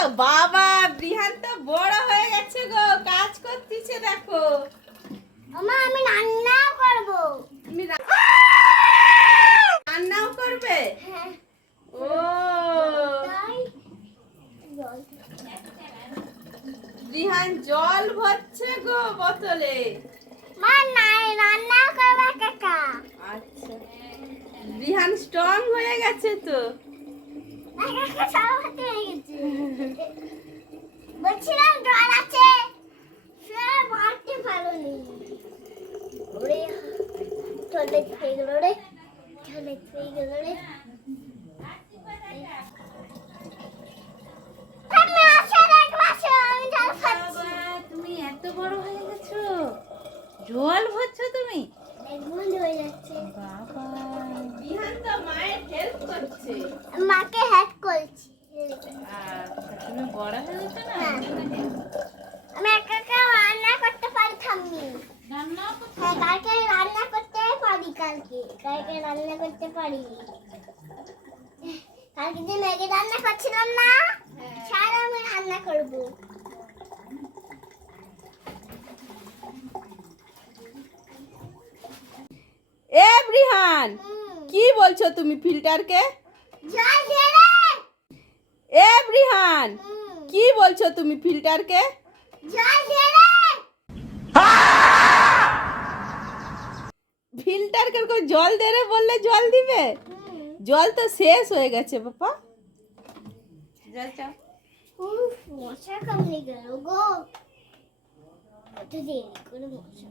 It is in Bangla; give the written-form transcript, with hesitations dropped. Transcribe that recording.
তো বাবা, বৃহান তো বড় হয়ে গেছে গো, কাজ করতেছে দেখো। মা আমি রান্নাও করব। তুমি রান্নাও করবে? হ্যাঁ। ও বৃহান জল ভরছে গো বোতলে। মা নাই রান্না করবে কাকা। আচ্ছা, বৃহান স্ট্রং হয়ে গেছে তো। কাকা সব হাতে হয়ে গেছে। বলছিলাম জল আছে, সে মারতে পারোনি। ওরে চলে খেয়ে গেল রে, চলে খেয়ে গেল রে। তুমি এত বড় হয়ে গেছো, জল ভরছো তুমি? বাবা, বিহান তো মায়ের হেল্প করছে। মাকে হেল্প করছি। তুমি বড় হয়ে গেছো না? আমি একা একা রান্না করতে পারতাম না। হ্যাঁ, কালকে রান্না করতে পারি। কালকে রান্না করতে পারি। কালকে যে ম্যাগি রান্না করছিলাম না, সারা আমি রান্না করব। এ বৃহান, কি বলছো তুমি ফিল্টারকে? জল দে রে। এ বৃহান, কি বলছো তুমি ফিল্টারকে? জল দে রে। ফিল্টারকে কই জল দে রে বললে জল দিবে? জল তো শেষ হয়ে গেছে বাবা। জল চাও। উফ, মশা কামড়ে গেল গো। কত দেরি করে মশা।